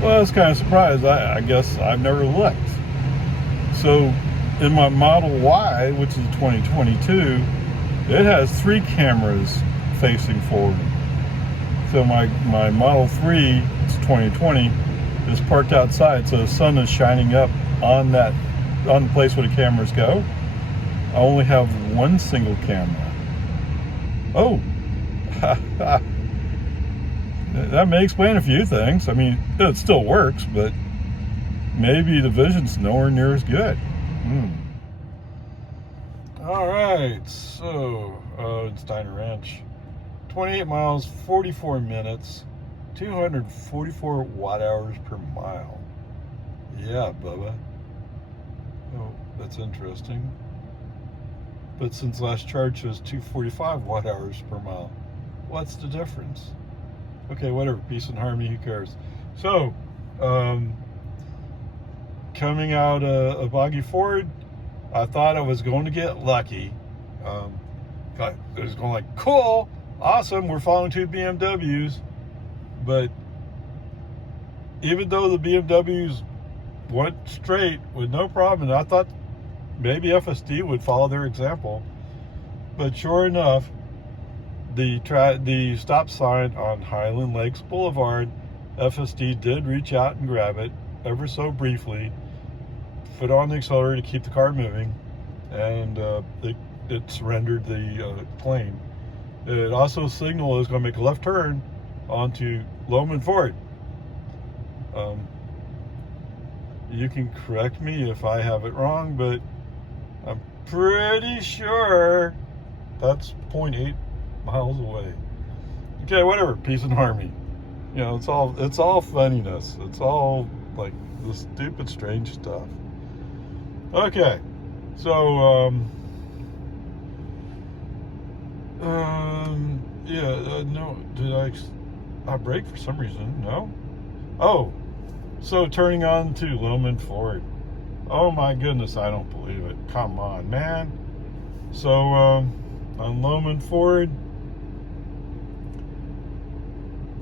Well, I was kind of surprised. I guess I've never looked. So, in my Model Y, which is 2022, it has 3 cameras facing forward. So my Model 3, it's 2020, is parked outside, so the sun is shining up on the place where the cameras go. I only have one single camera. Oh, that may explain a few things. I mean, it still works, but maybe the vision's nowhere near as good. All right, so it's Diner Ranch. 28 miles, 44 minutes, 244 watt hours per mile. Yeah, Bubba. Oh, that's interesting. But since last charge was 245 watt hours per mile, what's the difference? Okay, whatever. Peace and harmony. Who cares? So, coming out of Boggy Ford, I thought I was going to get lucky. I was going like, cool, awesome, we're following 2 BMWs. But even though the BMWs went straight with no problem, and I thought maybe FSD would follow their example, but sure enough, the stop sign on Highland Lakes Boulevard, FSD did reach out and grab it ever so briefly, put on the accelerator to keep the car moving, and it surrendered the claim. It also signaled it was going to make a left turn onto Loman Ford. You can correct me if I have it wrong, but I'm pretty sure that's 0.8 miles away. Okay, whatever. Peace and harmony. You know, it's all funniness. It's all like the stupid, strange stuff. Okay, so yeah, no, did I brake for some reason? No. Oh, so turning on to Loman Ford. Oh my goodness, I don't believe it. Come on, man. So on Loman Ford,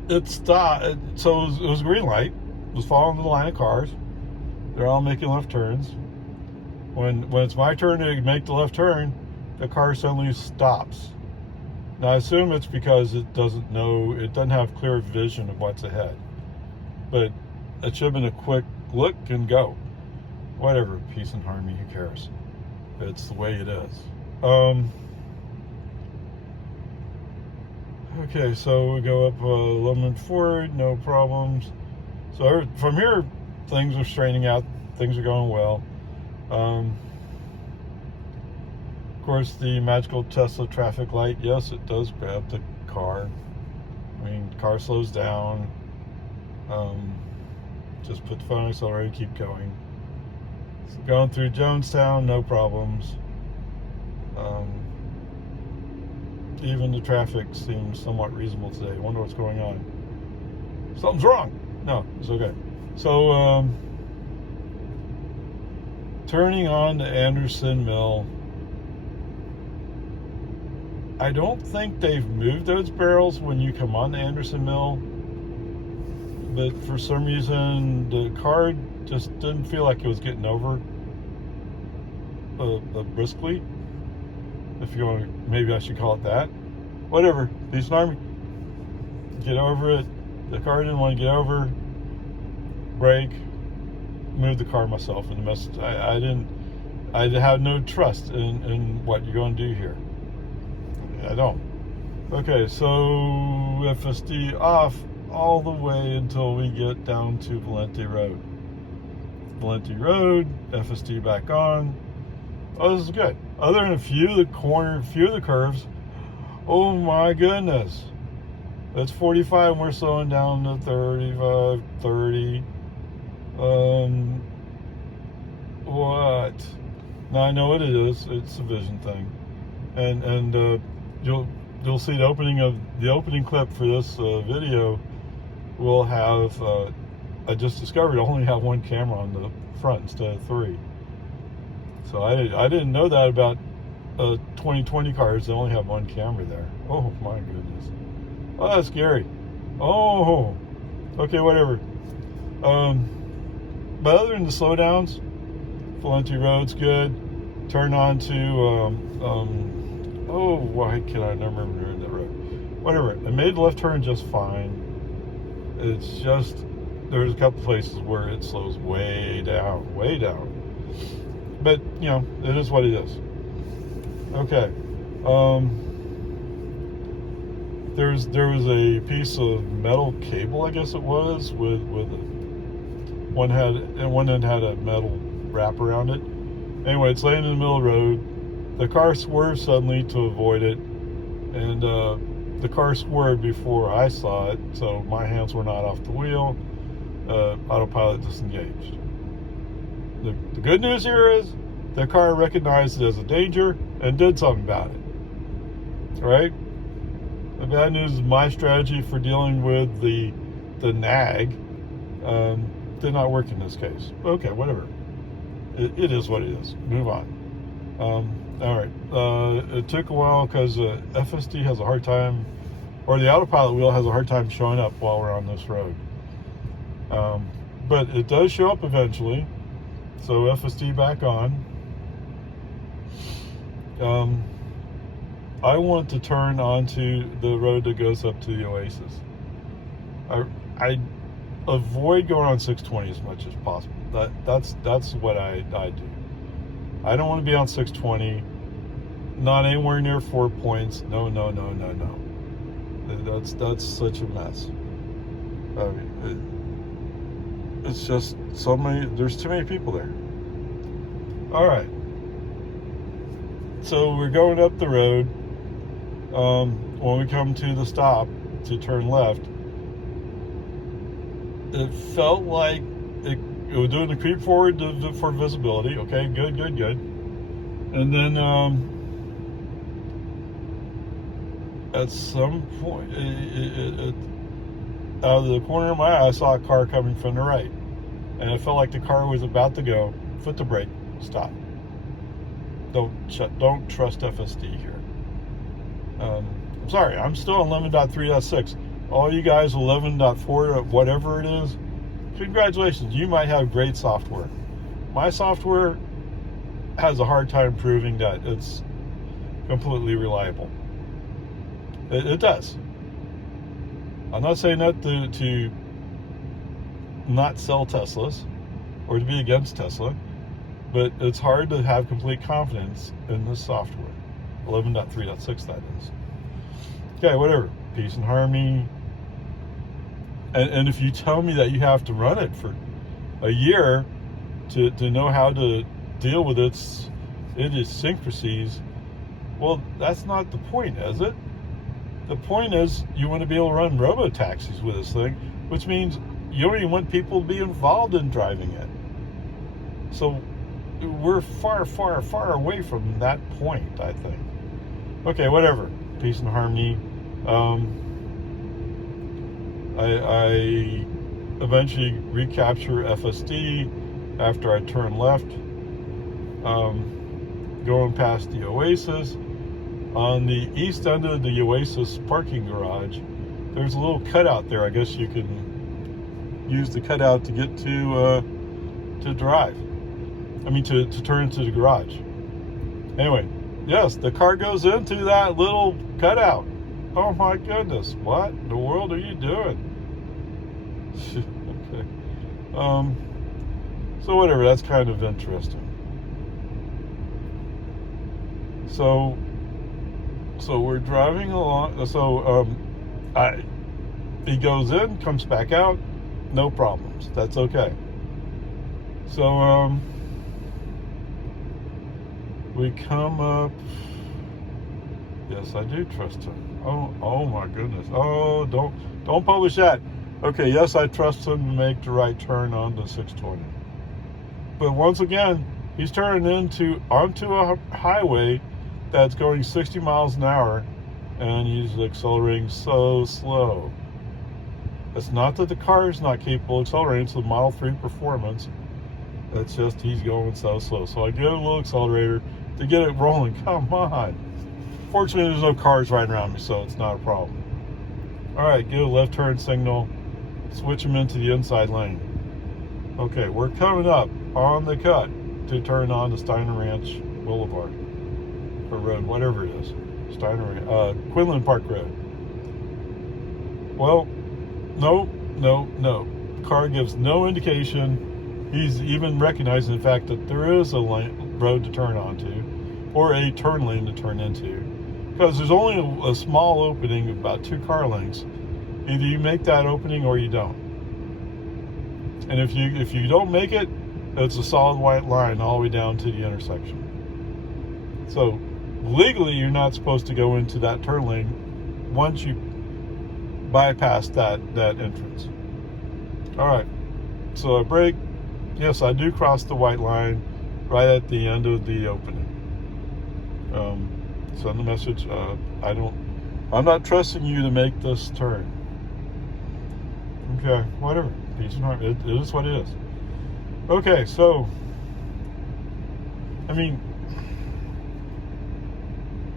it stopped. So it was a green light. It was following the line of cars. They're all making left turns. When it's my turn to make the left turn, the car suddenly stops. Now I assume it's because it doesn't have clear vision of what's ahead. But it should have been a quick look and go. Whatever, peace and harmony, who cares? It's the way it is. Okay, so we go up Loman Ford, no problems. So from here, things are straightening out. Things are going well. Of course, the magical Tesla traffic light, yes, it does grab the car. I mean, car slows down. Just put the foot on the accelerator, keep going. So going through Jonestown, no problems. Even the traffic seems somewhat reasonable today. I wonder what's going on. Something's wrong. No, it's okay. So, turning on to Anderson Mill. I don't think they've moved those barrels when you come on to Anderson Mill, but for some reason the car just didn't feel like it was getting over briskly. If you want to, maybe I should call it that. Whatever. Peace and harmony. Get over it. The car didn't want to get over. Brake. Move the car myself. And the message, I have no trust in what you're going to do here. I don't. Okay, so FSD off all the way until we get down to Valente Road. Valente Road, FSD back on. Oh, this is good. Other than a few of the curves, oh my goodness. It's 45 and we're slowing down to 35, 30. What? Now I know what it is. It's a vision thing. And you'll see the opening clip for this video will have I just discovered I only have one camera on the front instead of 3. So I didn't know that about 2020 cars. They only have one camera there. Oh my goodness. Oh, that's scary. Oh, okay, whatever. But other than the slowdowns, Valenti Road's good. Turn on to, oh, why can I never remember that road? Whatever. I made the left turn just fine. It's just, there's a couple places where it slows way down. But, you know, it is what it is. Okay. There was a piece of metal cable, I guess it was, with one end had a metal wrap around it. Anyway, it's laying in the middle of the road. The car swerved suddenly to avoid it, and the car swerved before I saw it, so my hands were not off the wheel. Autopilot disengaged. The good news here is the car recognized it as a danger and did something about it. All right? The bad news is my strategy for dealing with the nag did not work in this case. Okay, whatever. It is what it is. Move on. All right. It took a while because FSD has a hard time, or the autopilot wheel has a hard time showing up while we're on this road. But it does show up eventually. So FSD back on. I want to turn onto the road that goes up to the Oasis. I avoid going on 620 as much as possible. That's what I do. I don't want to be on 620. Not anywhere near 4 points. No. That's such a mess. I mean, it's just so many. There's too many people there. All right. So we're going up the road. When we come to the stop to turn left, it felt like it was doing the creep forward for visibility. Okay, good. And then at some point, out of the corner of my eye, I saw a car coming from the right, and it felt like the car was about to go. Foot to brake, stop. Don't trust FSD here. I'm sorry, I'm still on 11.3.6. All you guys 11.4, whatever it is, congratulations, you might have great software. My software has a hard time proving that it's completely reliable. It does. I'm not saying that to not sell Teslas or to be against Tesla, but it's hard to have complete confidence in this software. 11.3.6 that is. Okay, whatever. Peace and harmony. And if you tell me that you have to run it for a year to know how to deal with its idiosyncrasies, well, that's not the point, is it? The point is you want to be able to run robo-taxis with this thing, which means you don't even want people to be involved in driving it. So we're far away from that point, I think. Okay, whatever. Peace and harmony. I eventually recapture FSD after I turn left, going past the Oasis. On the east end of the Oasis parking garage, there's a little cutout there. I guess you can use the cutout to get to drive. I mean, to turn into the garage. Anyway, yes, the car goes into that little cutout. Oh my goodness, what in the world are you doing? Okay. So whatever, that's kind of interesting. So we're driving along. So he goes in, comes back out, no problems. That's okay. So we come up. Yes, I do trust him. Oh my goodness. Oh, don't publish that. Okay, yes, I trust him to make the right turn onto 620. But once again, he's turning onto a highway that's going 60 miles an hour, and he's accelerating so slow. It's not that the car is not capable of accelerating, it's the Model 3 performance. It's just he's going so slow. So I give him a little accelerator to get it rolling. Come on. Fortunately, there's no cars right around me, so it's not a problem. All right, give a left turn signal. Switch him into the inside lane. Okay, we're coming up on the cut to turn on to Steiner Ranch Boulevard or Road, whatever it is. Quinlan Park Road. Well, no. Car gives no indication. He's even recognizing the fact that there is a road to turn onto, or a turn lane to turn into, because there's only a small opening, about 2 car lengths. Either you make that opening or you don't. And if you don't make it, it's a solid white line all the way down to the intersection. So legally, you're not supposed to go into that turn lane once you bypass that entrance. All right. So I brake. Yes, I do cross the white line right at the end of the opening. Send the message. I'm not trusting you to make this turn. Okay, whatever. Peace and harmony. It is what it is. Okay, so I mean,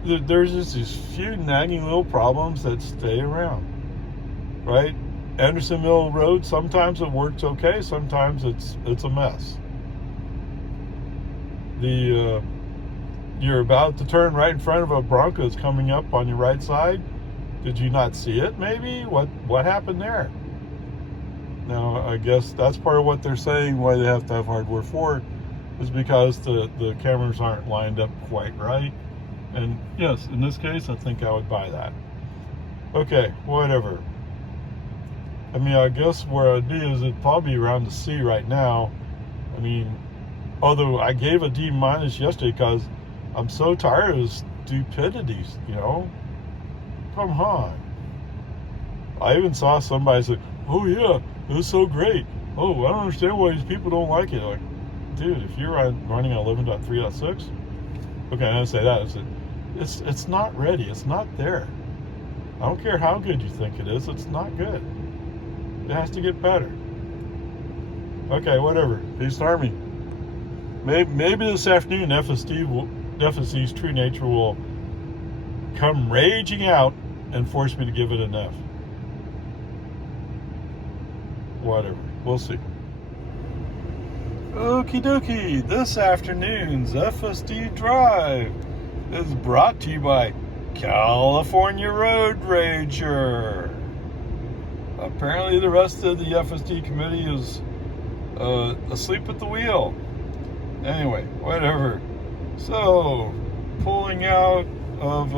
there's just these few nagging little problems that stay around, right? Anderson Mill Road, sometimes it works okay, sometimes it's a mess. You're about to turn right in front of a Bronco that's coming up on your right side. Did you not see it, maybe? What happened there? Now, I guess that's part of what they're saying, why they have to have hardware 4, is because the cameras aren't lined up quite right. And yes, in this case, I think I would buy that. Okay, whatever. I mean, I guess where I'd be is it'd probably be around the C right now. I mean, although I gave a D- yesterday because I'm so tired of stupidity, you know? Come on. I even saw somebody say, oh yeah, it was so great. Oh, I don't understand why these people don't like it. Like, dude, if you're running on 11.3.6, okay, I didn't say that. I said, it's not ready. It's not there. I don't care how good you think it is. It's not good. It has to get better. Okay, whatever. Peace Army. Maybe this afternoon FSD's true nature will come raging out and force me to give it an F. Whatever. We'll see. Okie dokie. This afternoon's FSD Drive is brought to you by California Road Rager. Apparently the rest of the FSD committee is asleep at the wheel. Anyway, whatever. So, pulling out of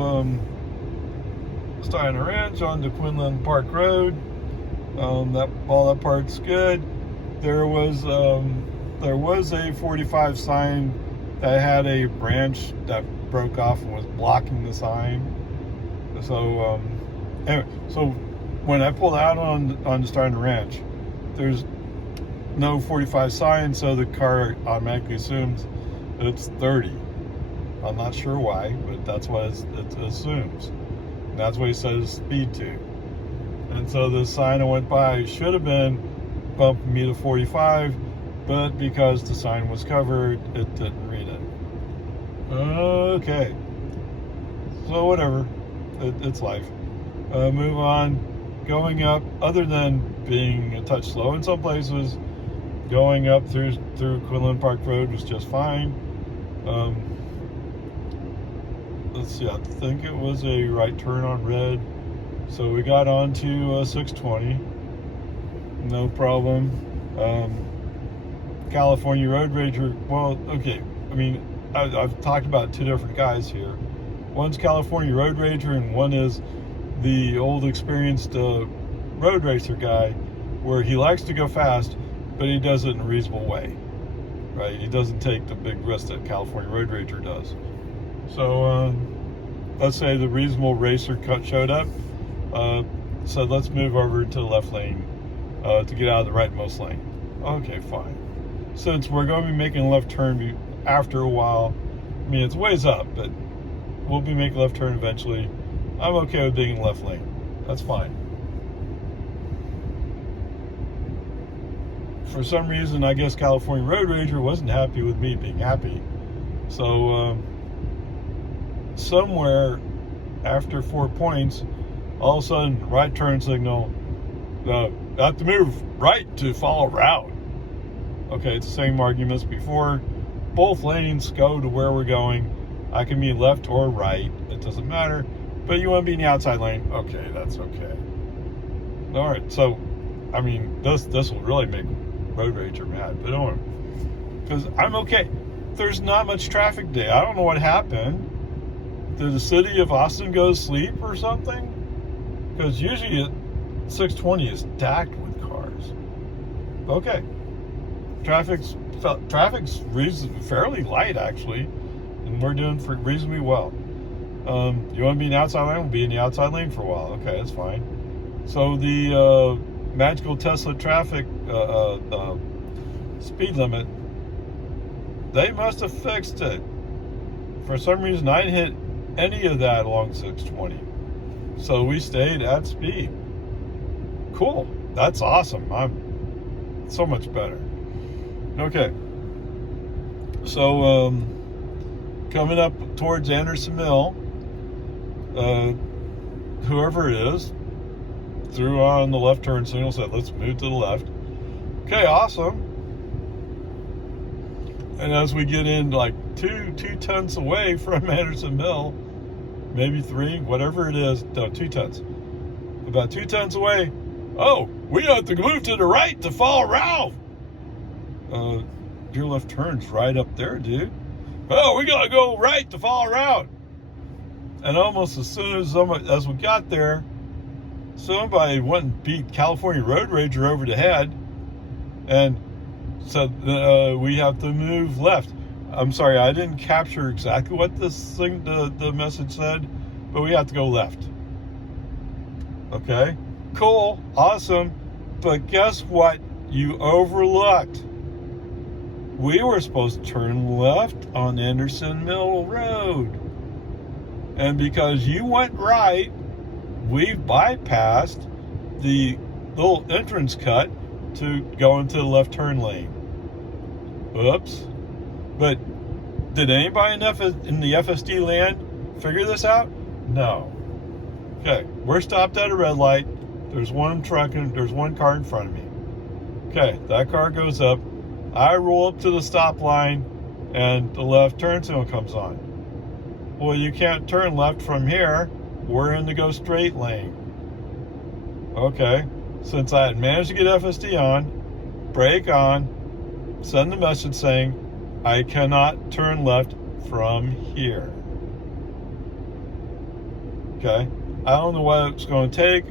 Steiner Ranch onto Quinlan Park Road. All that part's good. There was a 45 sign that had a branch that broke off and was blocking the sign. So anyway, so when I pulled out on the Steiner Ranch, there's no 45 sign, so the car automatically assumes it's 30. I'm not sure why, but that's what it assumes. And that's what he says speed to. And so the sign I went by should have been bumping me to 45, but because the sign was covered, it didn't read it. Okay. So whatever. It's life. Move on. Going up, other than being a touch slow in some places, going up through Quinlan Park Road was just fine. Let's see, I think it was a right turn on red. So we got on to 620. No problem. California Road Rager, well, okay. I mean, I've talked about 2 different guys here. One's California Road Rager and one is the old experienced road racer guy, where he likes to go fast, but he does it in a reasonable way, right? He doesn't take the big risk that California Road Rager does. So let's say the reasonable racer showed up, said let's move over to the left lane to get out of the rightmost lane. Okay, fine. Since we're going to be making a left turn after a while, I mean, it's ways up, but we'll be making a left turn eventually. I'm okay with being in the left lane. That's fine. For some reason, I guess California Road Rager wasn't happy with me being happy. So somewhere after 4 points, all of a sudden, right turn signal, have to move right to follow route. Okay, it's the same arguments before. Both lanes go to where we're going. I can be left or right. It doesn't matter. But you want to be in the outside lane? Okay, that's okay. All right, so, I mean, this will really make Road Rager mad. But don't worry, because I'm okay. There's not much traffic today. I don't know what happened. Did the city of Austin go to sleep or something? Because usually 620 is stacked with cars. Okay. Traffic's fairly light, actually, and we're doing reasonably well. You want to be in the outside lane? We'll be in the outside lane for a while. Okay, that's fine. So the magical Tesla traffic speed limit, they must have fixed it. For some reason, I didn't hit any of that along 620. So we stayed at speed. Cool. That's awesome. I'm so much better. Okay. So coming up towards Anderson Mill, whoever it is threw on the left turn signal, said, let's move to the left. Okay, awesome. And as we get in like two tenths away from Anderson Mill, maybe 3, whatever it is, no, 2 tenths. About 2 tenths away, oh, we have to move to the right to follow Ralph. Your left turn's right up there, dude. Oh, we gotta go right to follow Ralph. And almost as soon as we got there, somebody went and beat California Road Rager over the head and said we have to move left. I'm sorry, I didn't capture exactly what this thing, the message said, but we have to go left. Okay, cool, awesome. But guess what? You overlooked. We were supposed to turn left on Anderson Mill Road. And because you went right, we bypassed the little entrance cut to go into the left turn lane. Oops. But did anybody in the FSD land figure this out? No. Okay, we're stopped at a red light. There's one truck and there's one car in front of me. Okay, that car goes up. I roll up to the stop line and the left turn signal comes on. Well, you can't turn left from here. We're in the go straight lane. Okay, since I had managed to get FSD on, brake on, send the message saying, I cannot turn left from here. Okay, I don't know what it's going to take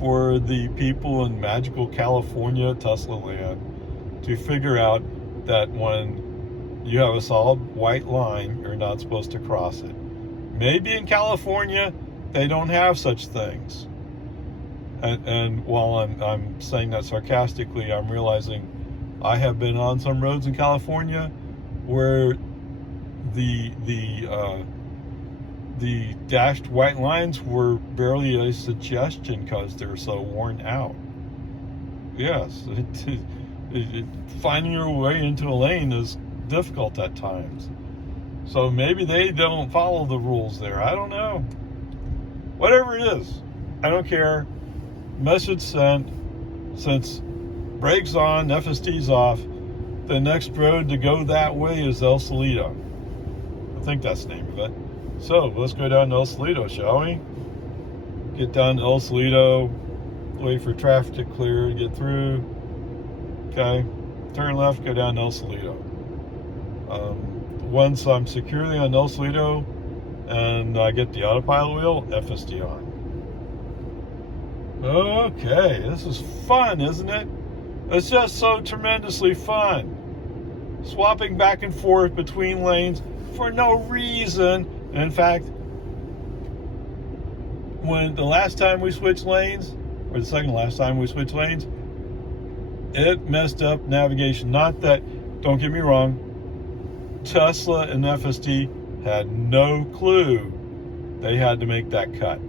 for the people in magical California, Tesla land, to figure out that when you have a solid white line, you're not supposed to cross it. Maybe in California, they don't have such things. And while I'm saying that sarcastically, I'm realizing I have been on some roads in California where the dashed white lines were barely a suggestion because they're so worn out. Yes, finding your way into a lane is difficult at times. So maybe they don't follow the rules there. I don't know. Whatever it is, I don't care. Message sent. Since brakes on, FSD's off, the next road to go that way is El Salito. I think that's the name of it. So let's go down to El Salito, shall we? Get down to El Salito, wait for traffic to clear to get through. Okay, turn left, go down to El Salito. Once I'm securely on El Salito and I get the autopilot wheel, FSD on. Okay, this is fun, isn't it? It's just so tremendously fun. Swapping back and forth between lanes for no reason. In fact, when the last time we switched lanes, or the second last time we switched lanes, it messed up navigation. Not that, don't get me wrong, Tesla and FSD had no clue they had to make that cut.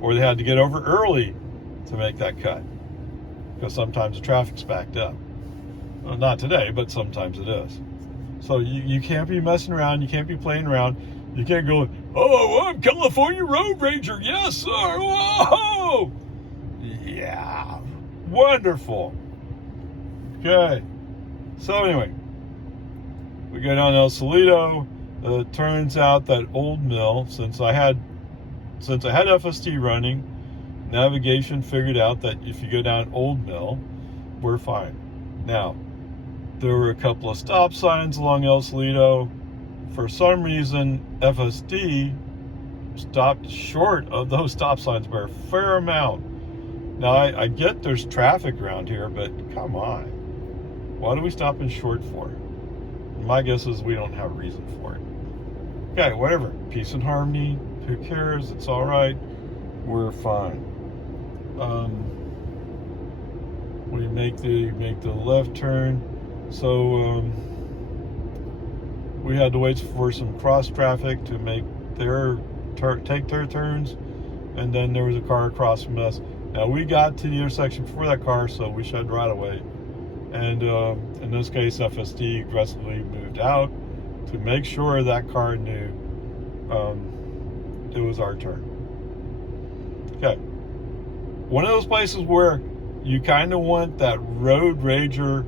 Or they had to get over early to make that cut. Because sometimes the traffic's backed up. Well, not today, but sometimes it is. So you can't be messing around, you can't be playing around. You can't go, oh, I'm California Road Rager, yes sir, whoa! Yeah, wonderful. Okay, So anyway, we go down El Salito. It turns out that Old Mill, since I had FST running, navigation figured out that if you go down Old Mill, we're fine. Now, there were a couple of stop signs along El Salito. For some reason, FSD stopped short of those stop signs by a fair amount. Now, I get there's traffic around here, but come on. What are we stopping short for? My guess is we don't have a reason for it. Okay, whatever. Peace and harmony. Who cares? It's all right. We're fine. We make the left turn. So we had to wait for some cross traffic to make take their turns, and then there was a car across from us. Now we got to the intersection before that car, so we shut right away. And in this case, FSD aggressively moved out to make sure that car knew it was our turn. Okay. One of those places where you kind of want that road rager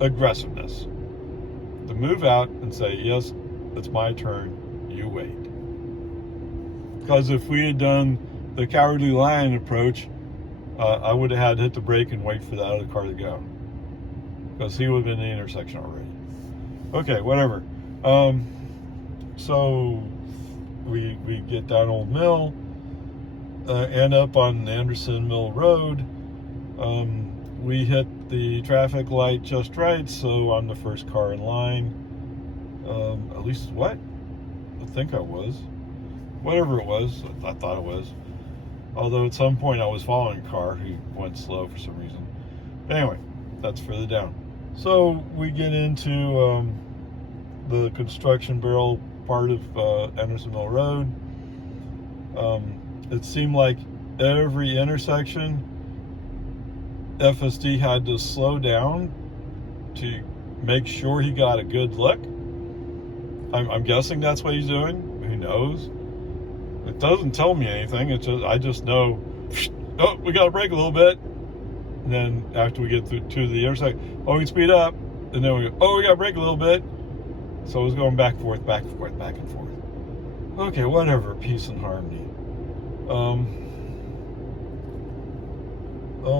aggressiveness to move out and say, yes, it's my turn, you wait. Because if we had done the cowardly lion approach, I would have had to hit the brake and wait for that other car to go, because he would have been in the intersection already. Okay, whatever. So we get down Old Mill, end up on Anderson Mill Road. We hit the traffic light just right, so I'm the first car in line. At least what? I think I was. Whatever it was, I thought it was. Although at some point I was following a car who went slow for some reason. Anyway, that's further down. So we get into the construction barrel part of Anderson Mill Road. It seemed like every intersection, FSD had to slow down to make sure he got a good look. I'm guessing that's what he's doing. Who knows? It doesn't tell me anything. It's just, I just know, oh, we got to brake a little bit. And then after we get to the intersection, oh, we can speed up. And then we go, oh, we got to brake a little bit. So it was going back and forth, back and forth, back and forth. Okay, whatever. Peace and harmony. Oh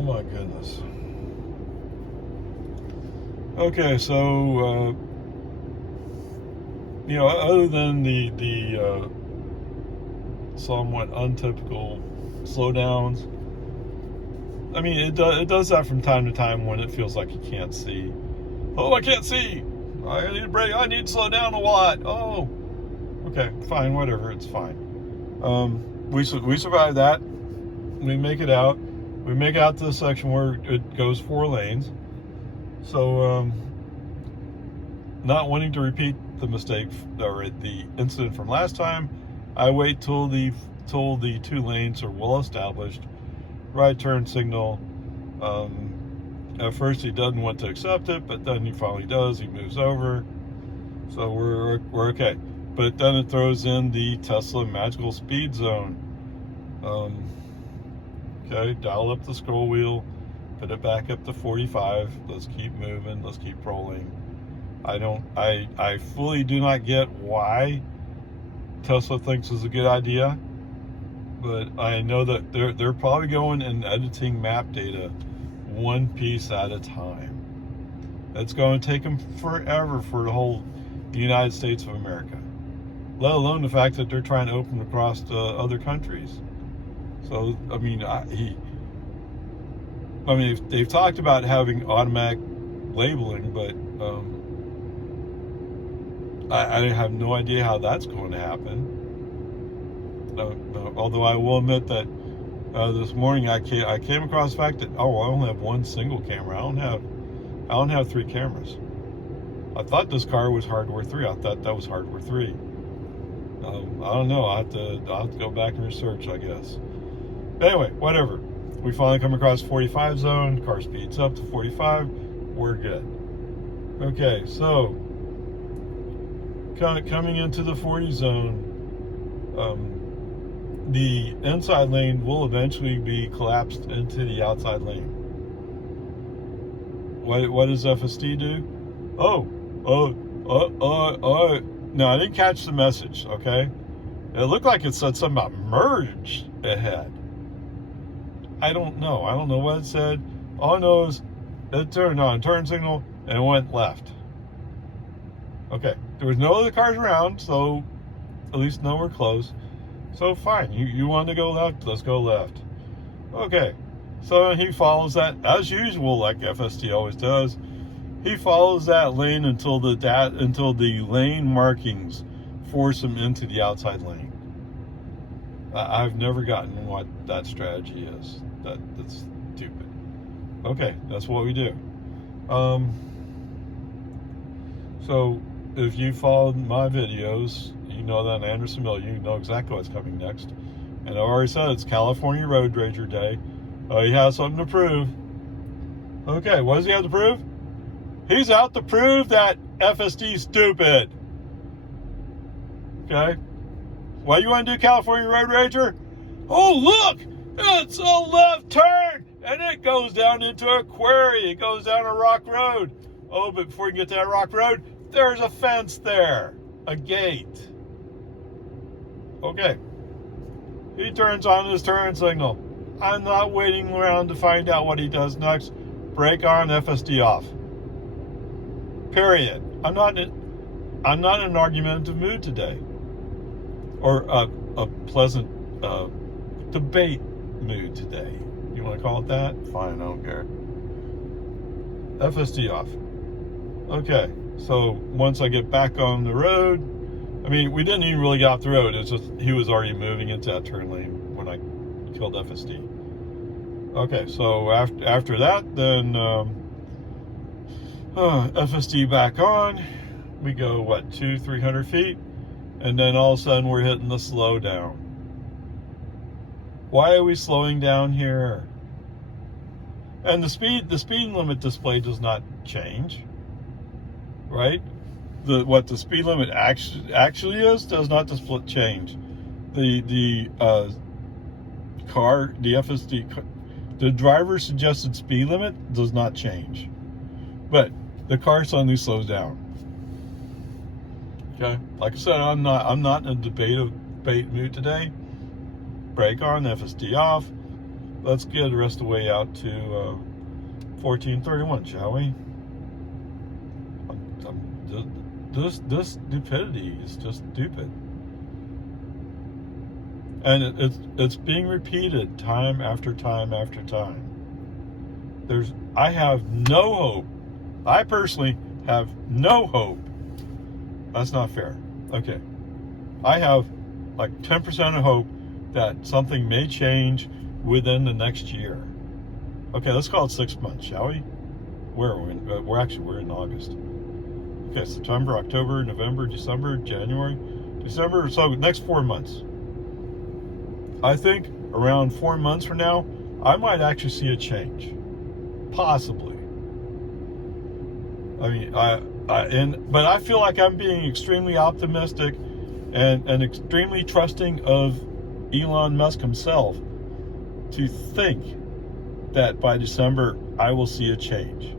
my goodness. Okay, so other than the somewhat untypical slowdowns, I mean, it does that from time to time when it feels like you can't see. Oh, I can't see. I need to brake. I need to slow down a lot. Oh, okay, fine, whatever. It's fine. We survive that. We make it out. We make it out to the section where it goes 4 lanes. So, not wanting to repeat the mistake or the incident from last time, I wait till the 2 lanes are well established. Right turn signal. At first he doesn't want to accept it, but then he finally does. He moves over. So we're okay. But then it throws in the Tesla magical speed zone. Okay, dial up the scroll wheel, put it back up to 45. Let's keep moving. Let's keep rolling. I fully do not get why Tesla thinks is a good idea, but I know that they're probably going and editing map data one piece at a time. It's going to take them forever for the whole United States of America, let alone the fact that they're trying to open across to other countries. So, I mean, they've talked about having automatic labeling, but I have no idea how that's going to happen. Although I will admit that this morning I came across the fact that I only have one single camera. I don't have 3 cameras. I thought this car was hardware 3. I thought that was hardware 3. I don't know. I'll have to go back and research, I guess. Anyway, whatever. We finally come across 45 zone. Car speeds up to 45. We're good. Okay, so coming into the 40 zone, the inside lane will eventually be collapsed into the outside lane. what does FSD do? No, I didn't catch the message, okay? It looked like it said something about merge ahead. I don't know. I don't know what it said. All I know is it turned on turn signal and went left. Okay, there was no other cars around, so at least nowhere close. So fine, you want to go left, let's go left. Okay, so he follows that as usual, like FSD always does. He follows that lane until the lane markings force him into the outside lane. I've never gotten what that strategy is. That's stupid. Okay, that's what we do. So if you followed my videos, you know that in Anderson Mill, you know exactly what's coming next. And I already said it's California Road Rager Day. He has something to prove. Okay, what does he have to prove? He's out to prove that FSD is stupid. Okay? What do you want to do, California Road Rager? Oh, look! It's a left turn! And it goes down into a quarry. It goes down a rock road. Oh, but before you get to that rock road, there's a fence there. A gate. Okay. He turns on his turn signal. I'm not waiting around to find out what he does next. Brake on, FSD off. Period. I'm not in an argumentative mood today. Or a pleasant debate mood today. You want to call it that? Fine, I don't care. FSD off. Okay, so once I get back on the road, I mean, we didn't even really get off the road. It's just he was already moving into that turn lane when I killed FSD. Okay, so after that, then FSD back on. We go, what, 200-300 feet? And then all of a sudden we're hitting the slow down. Why are we slowing down here? And the speed limit display does not change, right? What the speed limit actually is does not change. The FSD, the driver suggested speed limit does not change, but the car suddenly slows down. Okay, like I said, I'm not in a debate mood today. Brake on, FSD off. Let's get the rest of the way out to 1431, shall we? This stupidity is just stupid, and it's being repeated time after time after time. I have no hope. I personally have no hope. That's not fair. Okay, I have like 10% of hope that something may change within the next year. Okay, let's call it 6 months, shall we? Where are we? We're in August. Okay, September, October, November, December, January, December. So next 4 months. I think around 4 months from now, I might actually see a change, possibly. I mean, but I feel like I'm being extremely optimistic and extremely trusting of Elon Musk himself to think that by December I will see a change.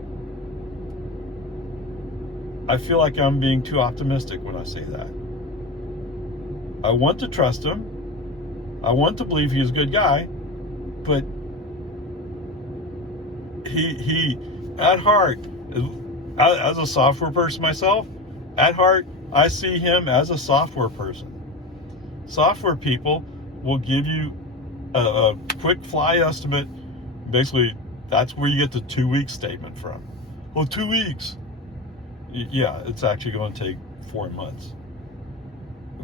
I feel like I'm being too optimistic when I say that. I want to trust him. I want to believe he's a good guy, but he at heart, as a software person myself, at heart, I see him as a software person. Software people will give you a quick fly estimate. Basically, that's where you get the 2 week statement from. Well, 2 weeks. Yeah, it's actually going to take 4 months.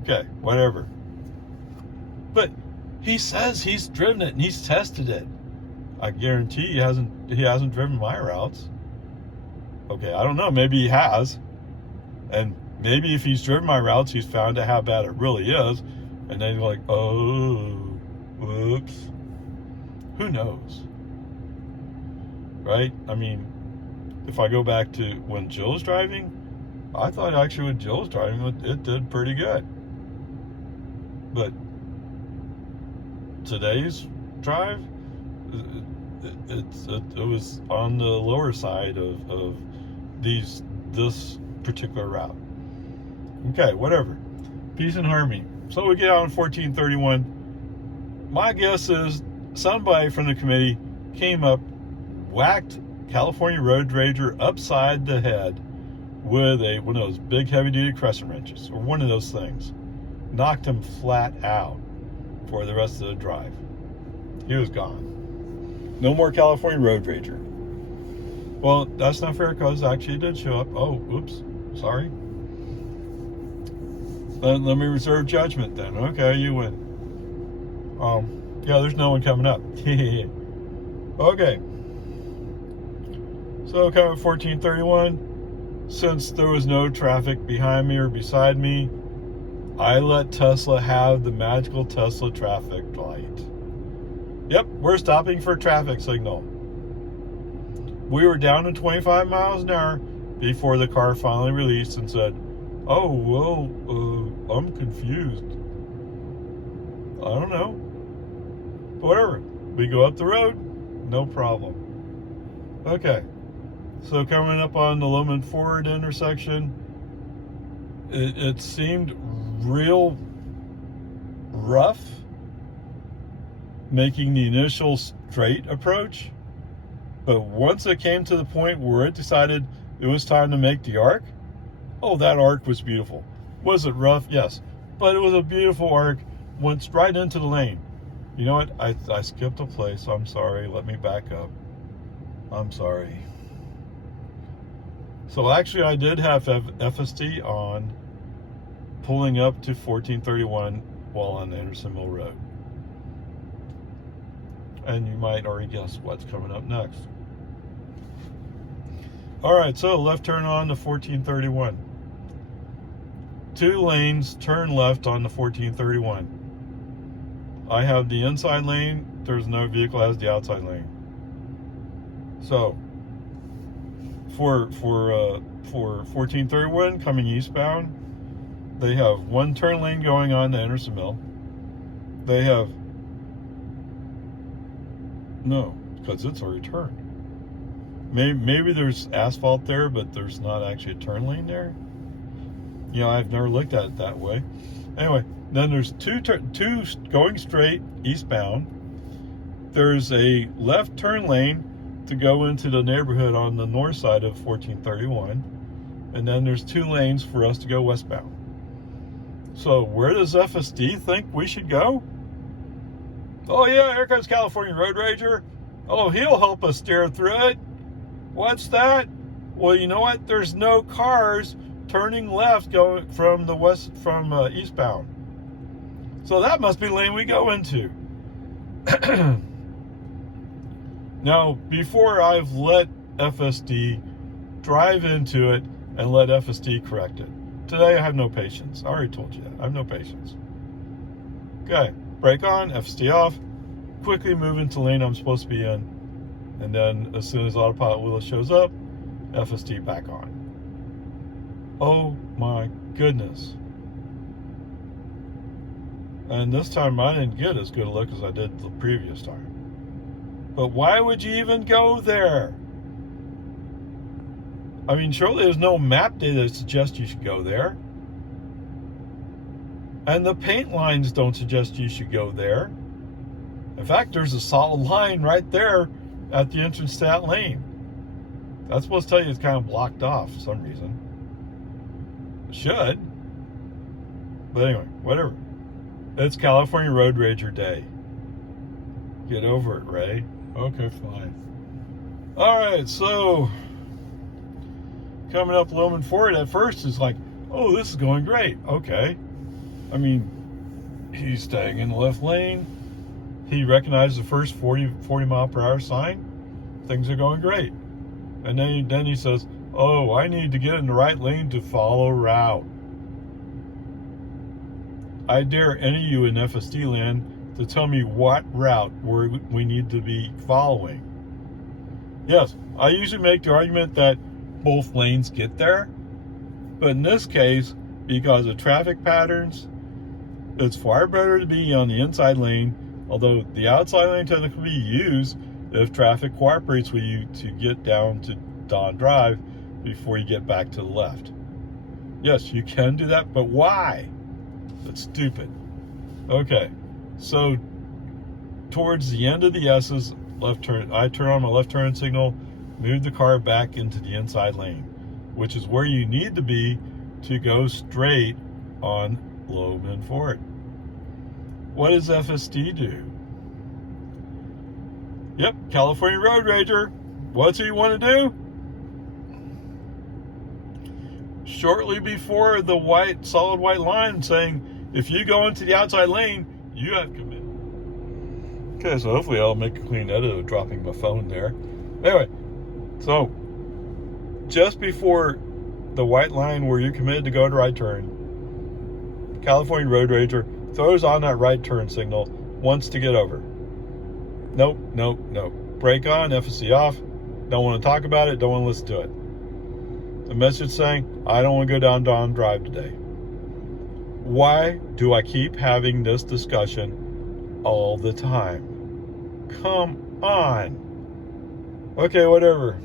Okay, whatever. But he says he's driven it and he's tested it. I guarantee he hasn't driven my routes. Okay, I don't know. Maybe he has. And maybe if he's driven my routes, he's found out how bad it really is. And then he's like, oh, whoops. Who knows? Right? I mean, if I go back to when Jill was driving, I thought actually when Jill was driving, it did pretty good. But today's drive, it was on the lower side of this particular route. Okay, whatever. Peace and harmony. So we get out on 1431. My guess is somebody from the committee came up, whacked California Road Rager upside the head with one of those big heavy-duty crescent wrenches, or one of those things. Knocked him flat out for the rest of the drive. He was gone. No more California Road Rager. Well, that's not fair because actually did show up. Oh, oops, sorry. Let me reserve judgment then. Okay, you win. Yeah, there's no one coming up. Okay. So coming at 1431, since there was no traffic behind me or beside me, I let Tesla have the magical Tesla traffic light. Yep, we're stopping for traffic signal. We were down to 25 miles an hour before the car finally released and said, "Oh, well, I'm confused. I don't know." But whatever. We go up the road, no problem. Okay. So coming up on the Loman Ford intersection, it seemed real rough making the initial straight approach. But once it came to the point where it decided it was time to make the arc, oh, that arc was beautiful. Was it rough? Yes. But it was a beautiful arc, went right into the lane. You know what? I skipped a place. I'm sorry. Let me back up. I'm sorry. So actually, I did have FSD on pulling up to 1431 while on Anderson Mill Road. And you might already guess what's coming up next. All right, so left turn on to 1431. 2 lanes, turn left on the 1431. I have the inside lane. There's no vehicle that has the outside lane. So for 1431 coming eastbound, they have 1 turn lane going on to Anderson Mill. They have no, because it's already turned. Maybe there's asphalt there, but there's not actually a turn lane there. You know, I've never looked at it that way. Anyway, then there's two going straight eastbound. There's a left turn lane to go into the neighborhood on the north side of 1431. And then there's 2 lanes for us to go westbound. So where does FSD think we should go? Oh yeah, here comes California Road Rager. Oh, he'll help us steer through it. What's that? Well, you know what? There's no cars turning left going from the west, from eastbound. So that must be the lane we go into. Now, before I've let FSD drive into it and let FSD correct it. Today I have no patience. I already told you that. I have no patience. Okay, brake on, FSD off. Quickly move into the lane I'm supposed to be in. And then as soon as autopilot wheel shows up, FSD back on. Oh my goodness. And this time I didn't get as good a look as I did the previous time. But why would you even go there? I mean, surely there's no map data that suggests you should go there. And the paint lines don't suggest you should go there. In fact, there's a solid line right there at the entrance to that lane. That's supposed to tell you it's kind of blocked off for some reason. It should. But anyway, whatever. It's California Road Rager Day. Get over it, Ray. Okay, fine. All right, so coming up Loman Ford at first is like, oh, this is going great. Okay. I mean, he's staying in the left lane. He recognized the first 40 mile per hour sign. Things are going great. And then he says, oh, I need to get in the right lane to follow route. I dare any of you in FSD land to tell me what route we need to be following. Yes, I usually make the argument that both lanes get there. But in this case, because of traffic patterns, it's far better to be on the inside lane, although the outside lane technically be used if traffic cooperates with you to get down to Don Drive before you get back to the left. Yes, you can do that, but why? That's stupid. Okay, so towards the end of the S's, left turn, I turn on my left turn signal, move the car back into the inside lane, which is where you need to be to go straight on Loman Ford. What does FSD do? Yep, California Road Rager. What's he want to do? Shortly before the solid white line saying, if you go into the outside lane, you have committed. Okay, so hopefully I'll make a clean edit of dropping my phone there. Anyway, so just before the white line where you're committed to go to right turn, California Road Rager throws on that right turn signal, wants to get over. Nope. Brake on, FSC off. Don't want to talk about it, don't want to listen to it. The message saying, I don't want to go down Don Drive today. Why do I keep having this discussion all the time? Come on. Okay, whatever.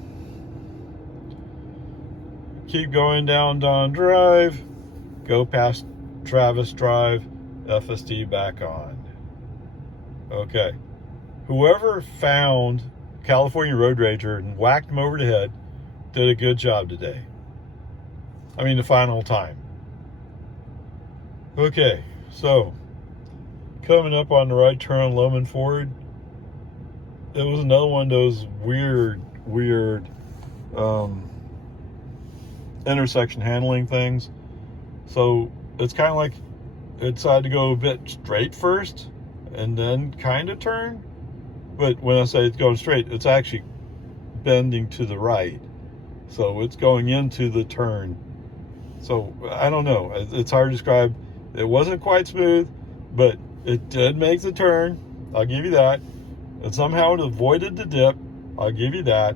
Keep going down Don Drive, go past Travis Drive, FSD back on. Okay. Whoever found California Road Rager and whacked him over the head did a good job today. I mean, the final time. Okay, so coming up on the right turn on Loman Ford, it was another one of those weird intersection handling things. So it's kind of like it decided to go a bit straight first and then kind of turn. But when I say it's going straight, it's actually bending to the right. So it's going into the turn. So I don't know. It's hard to describe. It wasn't quite smooth, but it did make the turn. I'll give you that. And somehow it avoided the dip. I'll give you that.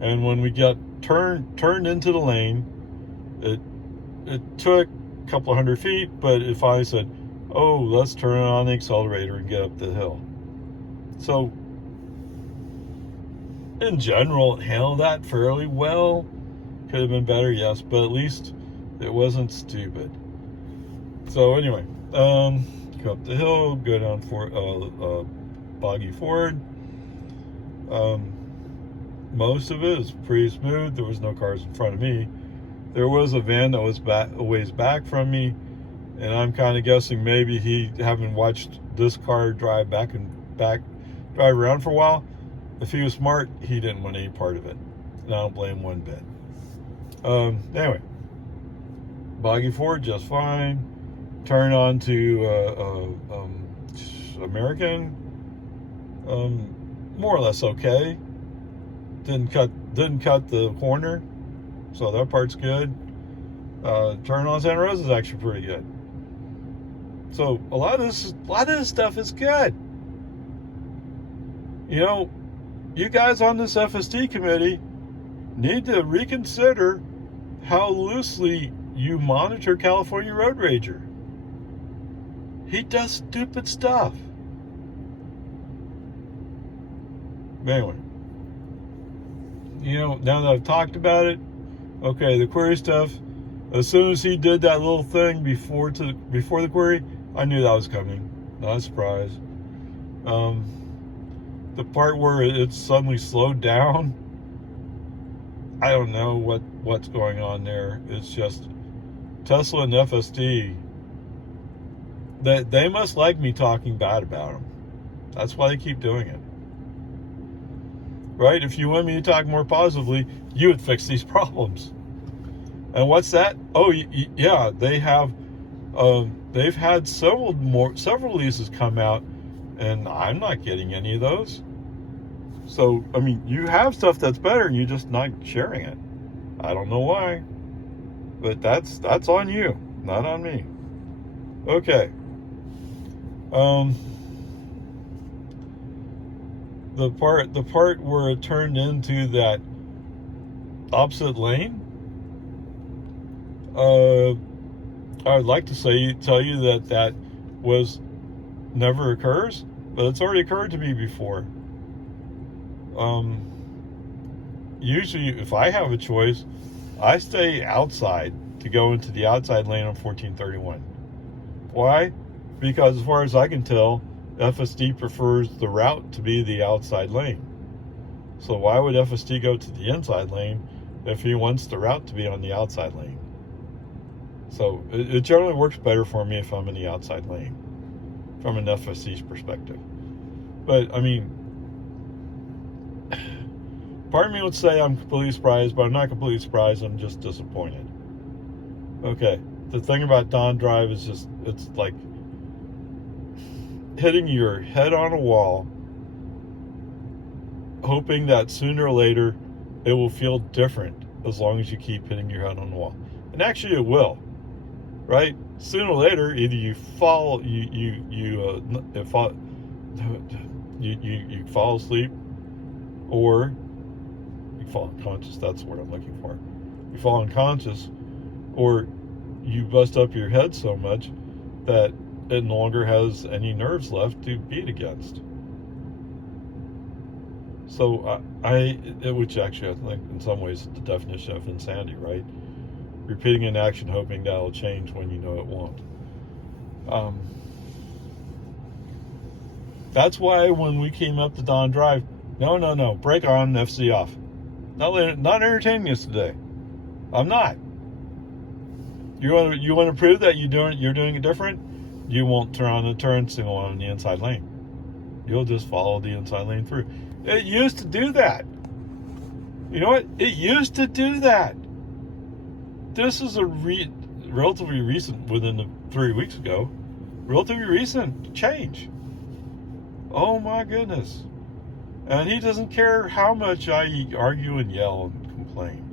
And when we got turned into the lane, it took a couple of 100 feet, but it finally said, oh, let's turn on the accelerator and get up the hill. So in general, it handled that fairly well. Could have been better, yes, but at least it wasn't stupid. So anyway, go up the hill, go down for Boggy Ford. Most of it is pretty smooth. There was no cars in front of me. There was a van that was a ways back from me, and I'm kind of guessing maybe he, having watched this car drive around for a while, if he was smart, he didn't want any part of it. And I don't blame one bit. Anyway, Boggy Ford, just fine. Turn on to American, more or less okay. Didn't cut the corner, so that part's good. Turn on Santa Rosa is actually pretty good. So a lot of this stuff is good. You know, you guys on this FSD committee need to reconsider how loosely you monitor California Road Rager. He does stupid stuff. Anyway, you know, now that I've talked about it, okay, the query stuff, as soon as he did that little thing before the query, I knew that was coming. Not a surprise. The part where it suddenly slowed down, I don't know what's going on there. It's just Tesla and FSD, that they must like me talking bad about them. That's why they keep doing it. Right? If you want me to talk more positively, you would fix these problems. And what's that? Oh, yeah, they have. They've had several leases come out, and I'm not getting any of those. So, I mean, you have stuff that's better, and you're just not sharing it. I don't know why, but that's on you, not on me. Okay. The part where it turned into that opposite lane, I would like to tell you that was never occurs, but it's already occurred to me before. Usually, if I have a choice, I stay outside to go into the outside lane on 1431. Why? Because as far as I can tell, FSD prefers the route to be the outside lane. So why would FSD go to the inside lane if he wants the route to be on the outside lane? So it generally works better for me if I'm in the outside lane from an FSD's perspective. But I mean, part of me would say I'm completely surprised, but I'm not completely surprised. I'm just disappointed. Okay, the thing about Don Drive is just, it's like hitting your head on a wall, hoping that sooner or later it will feel different as long as you keep hitting your head on the wall. And actually it will, right? Sooner or later, either you fall, you fall asleep, or you fall unconscious. That's what I'm looking for. You fall unconscious, or you bust up your head so much that it no longer has any nerves left to beat against. So which actually I think in some ways is the definition of insanity, right? Repeating an action hoping that'll change when you know it won't. That's why when we came up to Don Drive, no, brake on, FC off. Not entertaining us today. I'm not. You want to prove that you're doing it different? You won't turn on the turn signal on the inside lane. You'll just follow the inside lane through. It used to do that. You know what? It used to do that. This is a relatively recent, within the 3 weeks ago, relatively recent change. Oh my goodness. And he doesn't care how much I argue and yell and complain.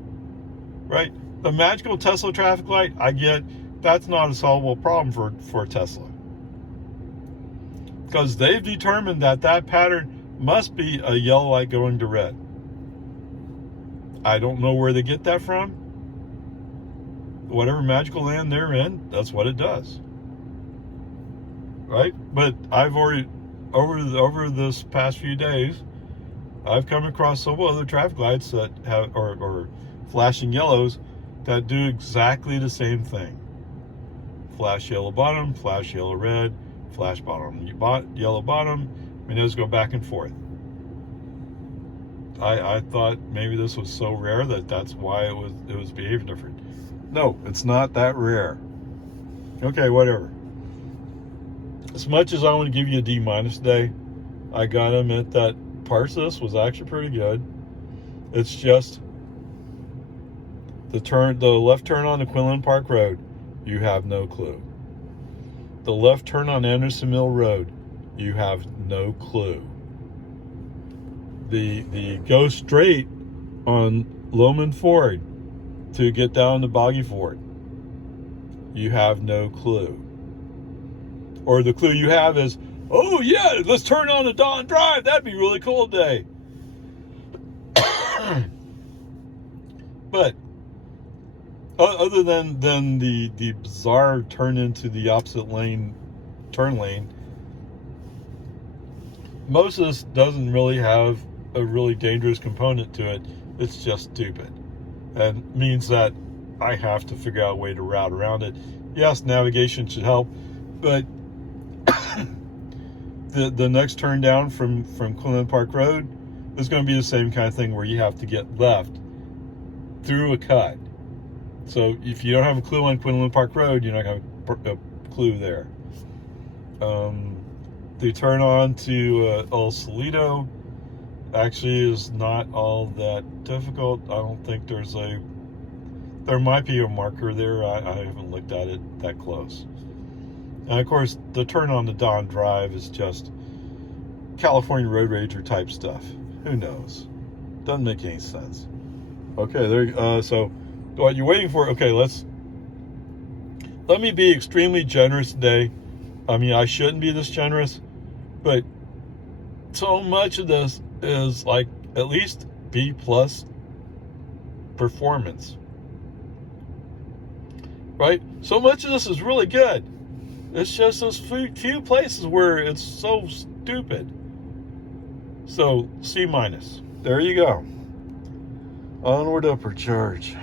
Right? The magical Tesla traffic light, I get, that's not a solvable problem for Tesla. Because they've determined that pattern must be a yellow light going to red. I don't know where they get that from. Whatever magical land they're in, that's what it does. Right? But I've already, over this past few days, I've come across several other traffic lights that have, or flashing yellows, that do exactly the same thing. Flash yellow bottom, flash yellow red, flash bottom yellow bottom, and those go back and forth. I thought maybe this was so rare that's why it was behaving different. No, it's not that rare. Okay, whatever. As much as I want to give you a D- today, I gotta admit that parts of this was actually pretty good. It's just the left turn on the Quinlan Park Road, you have no clue. The left turn on Anderson Mill Road, you have no clue. The go straight on Loman Ford to get down to Boggy Ford, you have no clue. Or the clue you have is, oh yeah, let's turn on the Don Drive, that'd be really cool today. But other than the bizarre turn into the opposite lane, turn lane, most of this doesn't really have a really dangerous component to it. It's just stupid, and means that I have to figure out a way to route around it. Yes, navigation should help, but the next turn down from Quinlan Park Road is going to be the same kind of thing where you have to get left through a cut. So if you don't have a clue on Quinlan Park Road, you're not going to have a clue there. The turn on to El Solito actually is not all that difficult. I don't think there might be a marker there. I haven't looked at it that close. And of course, the turn on the Don Drive is just California road rager type stuff. Who knows? Doesn't make any sense. Okay, there. So what you're waiting for? Okay, let me be extremely generous today. I mean, I shouldn't be this generous, but so much of this is like at least B+ performance, right? So much of this is really good. It's just those few places where it's so stupid. So C-. there you go. Onward, upward charge.